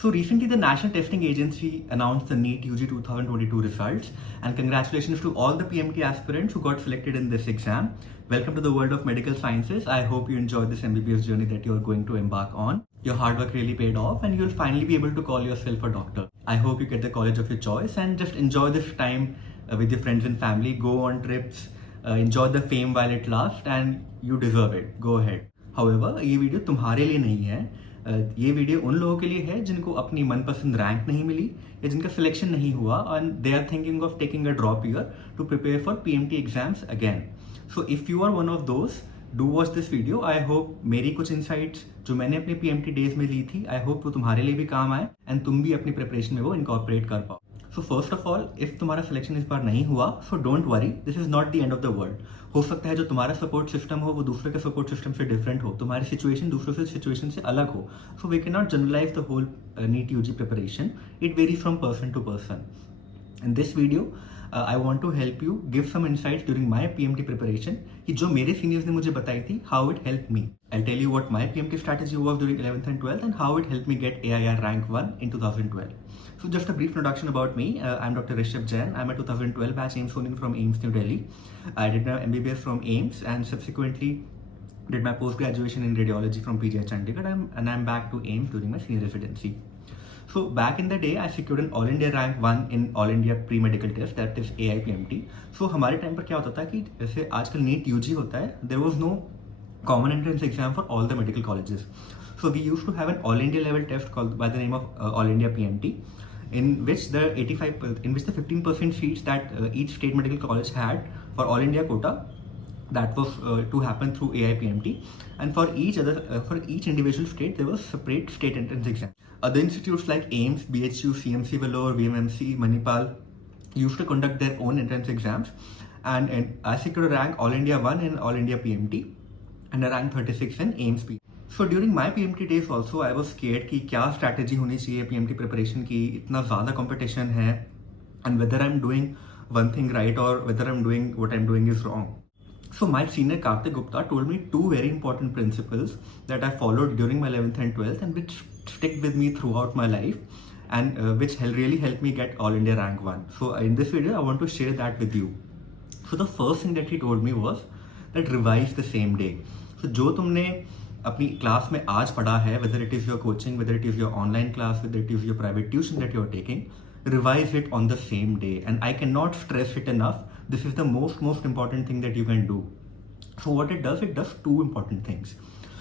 So recently, the National Testing Agency announced the NEET UG 2022 results, and congratulations to all the PMT aspirants who got selected in this exam. Welcome to the world of medical sciences. I hope you enjoyed this MBBS journey that you are going to embark on. Your hard work really paid off, and you'll finally be able to call yourself a doctor. I hope you get the college of your choice and just enjoy this time with your friends and family. Go on trips, enjoy the fame while it lasts, and you deserve it. Go ahead. However, ये video तुम्हारे लिए नहीं है. ये video उन लोगों के लिए है जिनको अपनी मनपसंद रैंक नहीं मिली या जिनका सिलेक्शन नहीं हुआ and they are thinking of taking a drop year to prepare for PMT exams again. So if you are one of those, do watch this video. I hope मेरी कुछ इंसाइट्स जो मैंने अपने पीएमटी डेज में ली थी, I hope वो तुम्हारे लिए भी काम आए एंड तुम भी अपनी प्रिपरेशन में वो इनकॉर्पोरेट कर पाओ. So first of all, if तुम्हारा सिलेक्शन इस बार नहीं हुआ, so don't worry, this is not the end of the world. हो सकता है जो तुम्हारा सपोर्ट सिस्टम हो वो दूसरे के सपोर्ट सिस्टम से डिफरेंट हो, तुम्हारी सिचुएशन दूसरों से सिचुएशन से अलग हो. So we can not generalize the whole NEET UG preparation. It varies from person to person. In this video, I want to help you give some insights during my PMT preparation कि जो मेरे seniors ने मुझे बताई थी, how it helped me. I'll tell you what my PMT strategy was during 11th and 12th and how it helped me get AIR rank 1 in 2012. So just a brief introduction about me. I'm Dr. Rishabh Jain. I'm a 2012 batch AIMS student from AIMS New Delhi. I did my MBBS from AIMS and subsequently did my post-graduation in radiology from PGI Chandigarh, and I'm back to AIMS during my senior residency. So back in the day, I secured an All India rank 1 in All India pre-medical test, that is AIPMT. So हमारे time पर क्या होता था कि जैसे आजकल NEET UG होता है, there was no common entrance exam for all the medical colleges. So we used to have an All India level test called by the name of All India PMT, in which the 15% seats that each state medical college had for All India quota, that was to happen through AIPMT, and for each individual state there was separate state entrance exam. Other institutes like AIMS, BHU, CMC Vellore, VMMC, Manipal used to conduct their own entrance exams, and I secured a rank All India 1 in All India PMT and a rank 36 in AIMS P. So during my PMT days also I was scared कि क्या strategy होनी चाहिए PMT preparation की, इतना ज़्यादा competition है, and whether I'm doing one thing right or whether I'm doing what I'm doing is wrong. So my senior Karthik Gupta told me two very important principles that I followed during my 11th and 12th and which stick with me throughout my life and which really helped me get All India rank 1. So in this video, I want to share that with you. So the first thing that he told me was that revise the same day. So जो तुमने अपनी class में आज पढ़ा है, whether it is your coaching, whether it is your online class, whether it is your private tuition that you're taking, revise it on the same day. And I cannot stress it enough. This is the most important thing that you can do. So what it does two important things.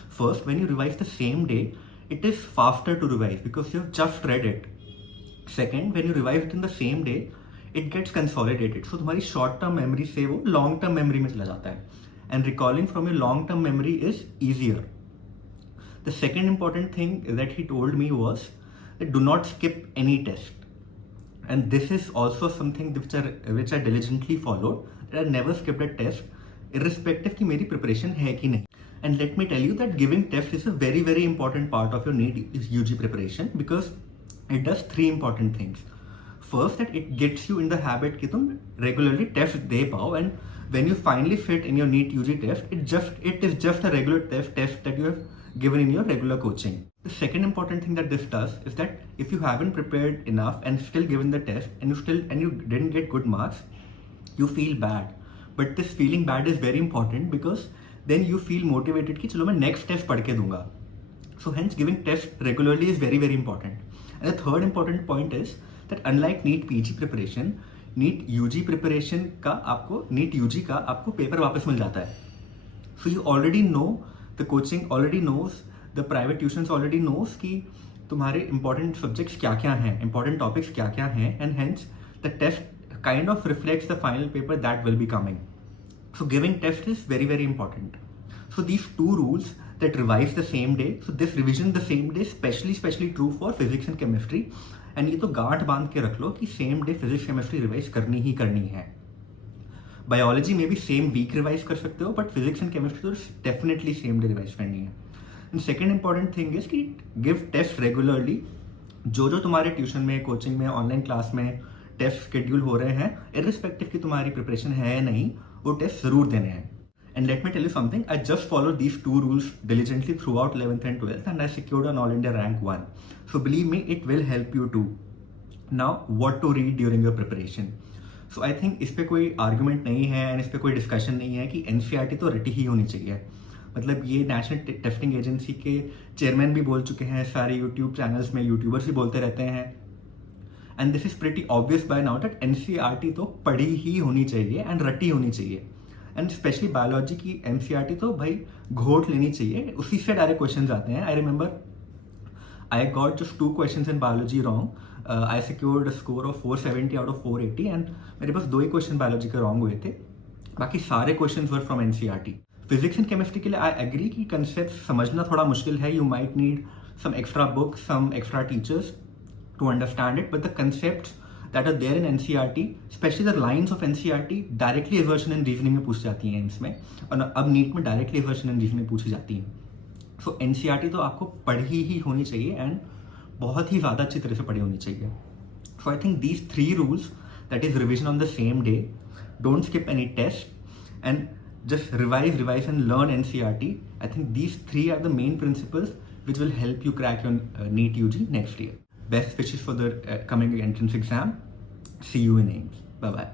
First, when you revise the same day, it is faster to revise because you have just read it. Second, when you revise it in the same day, it gets consolidated. So तुम्हारी short term memory से वो long term memory में चला जाता है. And recalling from your long term memory is easier. The second important thing that he told me was that do not skip any test. And this is also something which I diligently followed. That I never skipped a test, irrespective कि मेरी preparation है कि नहीं. And let me tell you that giving tests is a very important part of your NEET UG preparation because it does three important things. First, that it gets you in the habit कि तुम regularly test दे पाओ, and when you finally fit in your NEET UG test, it is just a regular test that you have given in your regular coaching. The second important thing that this does is that if you haven't prepared enough and still given the test and you didn't get good marks, you feel bad. But this feeling bad is very important because then you feel motivated कि चलो मैं next test पढ़ के दूंगा. So hence giving tests regularly is very important. And the third important point is that unlike NEET PG preparation, NEET UG preparation का आपको NEET UG का आपको पेपर वापस मिल जाता है. So you already know, the coaching already knows, the private tuitions already knows कि तुम्हारे important subjects क्या क्या हैं, important topics क्या क्या हैं, and hence the test kind of reflects the final paper that will be coming. So giving test is very important. So these two rules that revise the same day, so this revision the same day especially true for physics and chemistry. And ये तो गांठ बांध के रख लो कि same day physics chemistry revise करनी ही करनी है. Biology में भी same week revise कर सकते हो, but physics and chemistry तो definitely same day revise करनी है. And second important thing is कि give test regularly. जो तुम्हारे ट्यूशन में, कोचिंग में, ऑनलाइन क्लास में टेस्ट शेड्यूल हो रहे हैं, irrespective कि तुम्हारी प्रिपरेशन है या नहीं, वो टेस्ट जरूर देने हैं. And let me tell you something, I just followed these 2 rules diligently throughout 11th and 12th and I secured an All India rank 1. So believe me, it will help you too. Now, what to read during your preparation? So I think इस पे कोई argument नहीं है and इस पे कोई discussion नहीं है कि एनसीईआरटी तो रटी ही होनी चाहिए. मतलब ये नेशनल टेस्टिंग एजेंसी के चेयरमैन भी बोल चुके हैं, सारे यूट्यूब चैनल्स में यूट्यूबर्स भी बोलते रहते हैं. And this is pretty obvious by now that NCERT तो पढ़ी ही होनी चाहिए एंड रटी होनी चाहिए. एंड स्पेशली बायोलॉजी की एनसीईआरटी तो भाई घोट लेनी चाहिए, उसी से डायरेक्ट क्वेश्चन आते हैं. I remember I got just 2 questions in biology wrong. I secured a score of 470 out of 480 and मेरे पास 2 ही क्वेश्चन बायोलॉजी के रॉन्ग हुए थे, बाकी सारे questions were from NCERT. Physics and chemistry के लिए आई एग्री कि कंसेप्ट समझना थोड़ा मुश्किल है. You might need some extra books, some extra teachers to understand it, but the concepts that are there in NCERT, specially the lines of NCERT, directly assertion and reasoning में पूछी जाती हैं इसमें, और अब नीट में डायरेक्टली इवर्शन एंड रीजनिंग पूछी जाती हैं. सो एनसीईआरटी तो आपको पढ़ी ही होनी चाहिए एंड बहुत ही ज़्यादा अच्छी तरह से पढ़ी होनी चाहिए. So I think these 3 rules, that is revision on the same day, don't skip any test and just revise and learn NCERT. I think these 3 are the main principles which will help you crack your NEET UG next year. Best wishes for the coming entrance exam. See you in AIIMS. Bye bye.